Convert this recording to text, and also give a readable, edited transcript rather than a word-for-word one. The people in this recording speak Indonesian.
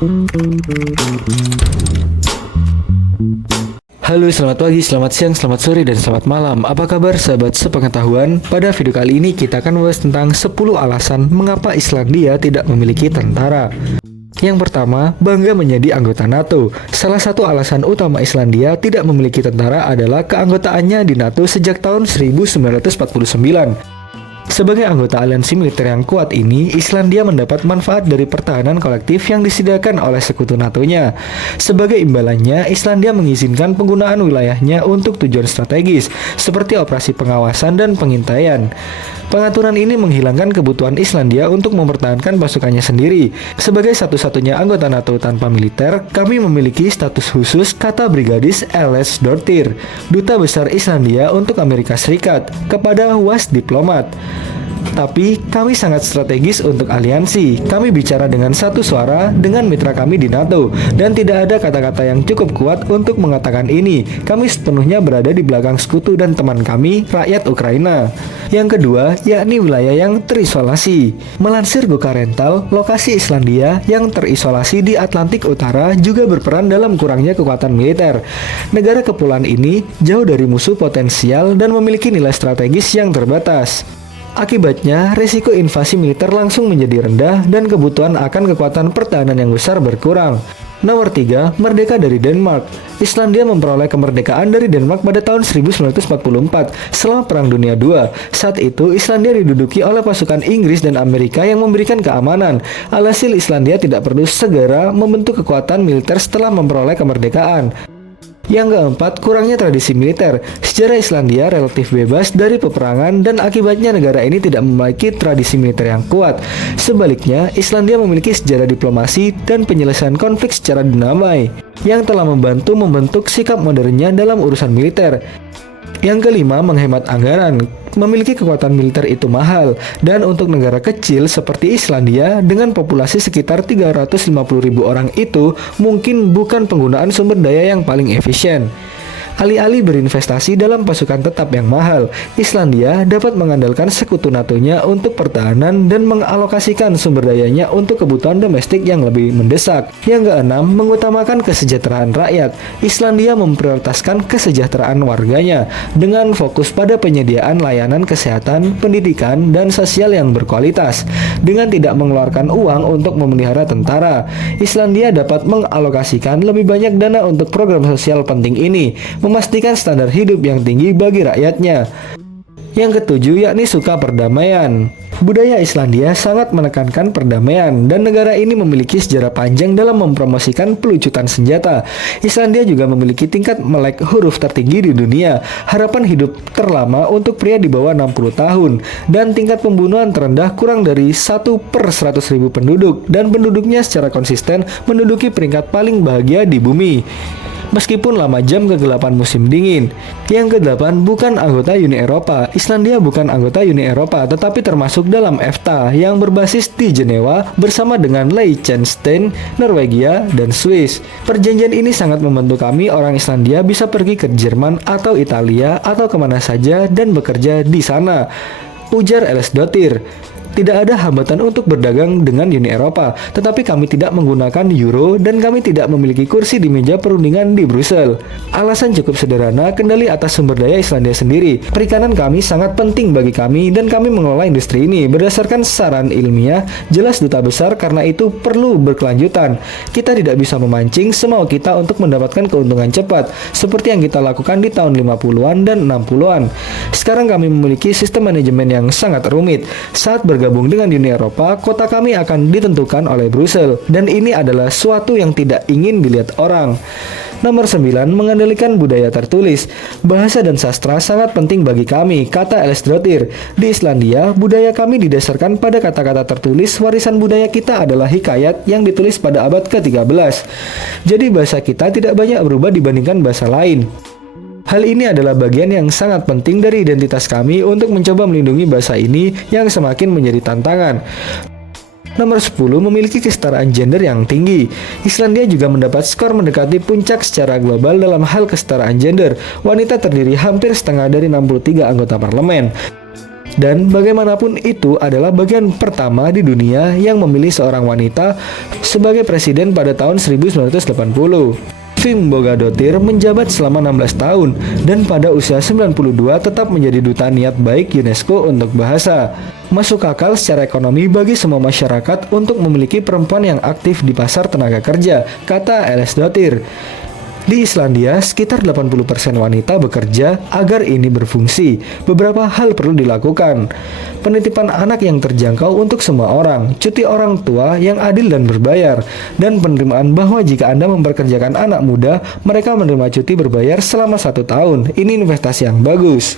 Halo, selamat pagi, selamat siang, selamat sore, dan selamat malam. Apa kabar sahabat sepengetahuan? Pada video kali ini kita akan membahas tentang 10 alasan mengapa Islandia tidak memiliki tentara. Yang pertama, bangga menjadi anggota NATO. Salah satu alasan utama Islandia tidak memiliki tentara adalah keanggotaannya di NATO sejak tahun 1949. Sebagai anggota aliansi militer yang kuat ini, Islandia mendapat manfaat dari pertahanan kolektif yang disediakan oleh sekutu NATO-nya. Sebagai imbalannya, Islandia mengizinkan penggunaan wilayahnya untuk tujuan strategis, seperti operasi pengawasan dan pengintaian. Pengaturan ini menghilangkan kebutuhan Islandia untuk mempertahankan pasukannya sendiri. Sebagai satu-satunya anggota NATO tanpa militer, kami memiliki status khusus, kata Brigadis LS Dortir, Duta Besar Islandia untuk Amerika Serikat, kepada was diplomat. Tapi kami sangat strategis untuk aliansi. Kami bicara dengan satu suara dengan mitra kami di NATO, dan tidak ada kata-kata yang cukup kuat untuk mengatakan ini. Kami sepenuhnya berada di belakang sekutu dan teman kami, rakyat Ukraina. Yang kedua, yakni wilayah yang terisolasi. Melansir Gokar Rental, lokasi Islandia yang terisolasi di Atlantik Utara juga berperan dalam kurangnya kekuatan militer. Negara kepulauan ini jauh dari musuh potensial dan memiliki nilai strategis yang terbatas. Akibatnya, risiko invasi militer langsung menjadi rendah dan kebutuhan akan kekuatan pertahanan yang besar berkurang. Nomor 3, merdeka dari Denmark. Islandia memperoleh kemerdekaan dari Denmark pada tahun 1944 selama Perang Dunia II. Saat itu, Islandia diduduki oleh pasukan Inggris dan Amerika yang memberikan keamanan. Alhasil, Islandia tidak perlu segera membentuk kekuatan militer setelah memperoleh kemerdekaan. Yang keempat, kurangnya tradisi militer. Sejarah Islandia relatif bebas dari peperangan dan akibatnya negara ini tidak memiliki tradisi militer yang kuat. Sebaliknya, Islandia memiliki sejarah diplomasi dan penyelesaian konflik secara damai yang telah membentuk sikap modernnya dalam urusan militer. Yang kelima, menghemat anggaran. Memiliki kekuatan militer itu mahal, dan untuk negara kecil seperti Islandia dengan populasi sekitar 350.000 orang itu mungkin bukan penggunaan sumber daya yang paling efisien. Alih-alih berinvestasi dalam pasukan tetap yang mahal, Islandia dapat mengandalkan sekutu NATO-nya untuk pertahanan dan mengalokasikan sumber dayanya untuk kebutuhan domestik yang lebih mendesak. Yang keenam, mengutamakan kesejahteraan rakyat. Islandia memprioritaskan kesejahteraan warganya dengan fokus pada penyediaan layanan kesehatan, pendidikan, dan sosial yang berkualitas. Dengan tidak mengeluarkan uang untuk memelihara tentara, Islandia dapat mengalokasikan lebih banyak dana untuk program sosial penting ini, memastikan standar hidup yang tinggi bagi rakyatnya. Yang ketujuh, yakni suka perdamaian. Budaya Islandia sangat menekankan perdamaian, dan negara ini memiliki sejarah panjang dalam mempromosikan pelucutan senjata. Islandia juga memiliki tingkat melek huruf tertinggi di dunia, harapan hidup terlama untuk pria di bawah 60 tahun, dan tingkat pembunuhan terendah kurang dari 1/100.000 penduduk, dan penduduknya secara konsisten menduduki peringkat paling bahagia di bumi. Meskipun lama jam kegelapan musim dingin. Yang kedelapan, bukan anggota Uni Eropa. Islandia bukan anggota Uni Eropa, tetapi termasuk dalam EFTA yang berbasis di Jenewa bersama dengan Liechtenstein, Norwegia, dan Swiss. Perjanjian ini sangat membantu kami orang Islandia bisa pergi ke Jerman atau Italia atau kemana saja dan bekerja di sana, ujar LS Dortir. Tidak ada hambatan untuk berdagang dengan Uni Eropa, tetapi kami tidak menggunakan euro dan kami tidak memiliki kursi di meja perundingan di Brussel. Alasan cukup sederhana, kendali atas sumber daya Islandia sendiri. Perikanan kami sangat penting bagi kami dan kami mengelola industri ini berdasarkan saran ilmiah, jelas duta besar, karena itu perlu berkelanjutan. Kita tidak bisa memancing semau kita untuk mendapatkan keuntungan cepat, seperti yang kita lakukan di tahun 50-an dan 60-an. Sekarang kami memiliki sistem manajemen yang sangat rumit. Saat bergabung dengan Uni Eropa, kota kami akan ditentukan oleh Brussel, dan ini adalah suatu yang tidak ingin dilihat orang. Nomor 9, mengendalikan budaya tertulis. Bahasa dan sastra sangat penting bagi kami, kata LS Dortir. Di Islandia, budaya kami didasarkan pada kata-kata tertulis. Warisan budaya kita adalah hikayat yang ditulis pada abad ke-13. Jadi bahasa kita tidak banyak berubah dibandingkan bahasa lain. Hal ini adalah bagian yang sangat penting dari identitas kami untuk mencoba melindungi bahasa ini yang semakin menjadi tantangan. Nomor 10, memiliki kesetaraan gender yang tinggi. Islandia juga mendapat skor mendekati puncak secara global dalam hal kesetaraan gender. Wanita terdiri hampir setengah dari 63 anggota parlemen. Dan bagaimanapun itu adalah bagian pertama di dunia yang memilih seorang wanita sebagai presiden pada tahun 1980. Devi Mobogadotir menjabat selama 16 tahun dan pada usia 92 tetap menjadi duta niat baik UNESCO untuk bahasa. Masuk akal secara ekonomi bagi semua masyarakat untuk memiliki perempuan yang aktif di pasar tenaga kerja, kata LS Dotir. Di Islandia, sekitar 80% wanita bekerja agar ini berfungsi. Beberapa hal perlu dilakukan. Penitipan anak yang terjangkau untuk semua orang, cuti orang tua yang adil dan berbayar, dan penerimaan bahwa jika Anda memperkerjakan anak muda, mereka menerima cuti berbayar selama 1 tahun. Ini investasi yang bagus.